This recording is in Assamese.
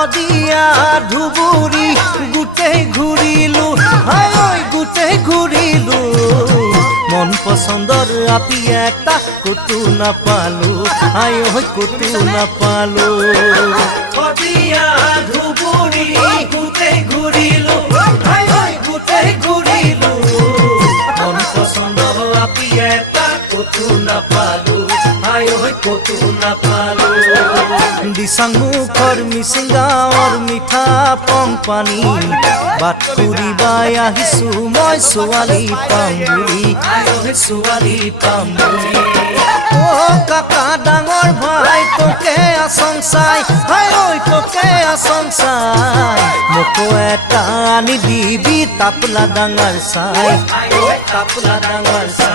শদিয়া ধুবুৰী গোটেই ঘূৰিলো হাই ঐ গোটেই ঘূৰিলো মন পছন্দৰ আপি এটা কতো নাপালো হাই ঐ কতো নাপালো শদিয়া ধুবুৰী গোটেই ঘূৰিলো হাই ঐ গোটেই ঘূৰিলো মন পছন্দৰ আপি এটা কতো নাপালো হাই ঐ কতো নাপালো দিচাং মুখৰ মিচিং গাঁৱৰ মিঠা পং পানী বাট ফুৰিবাই আহিছো মই ছোৱালী পাম বুলি ছোৱালী পাম বুলি অ কাকা ডাঙৰ ভাই তোকে আচং চাই হাই ঐ তোকে আচং চাই মোকো এটা আনি দিবি তাপলা ডাঙৰ চাই তাপলা ডাঙৰ চাই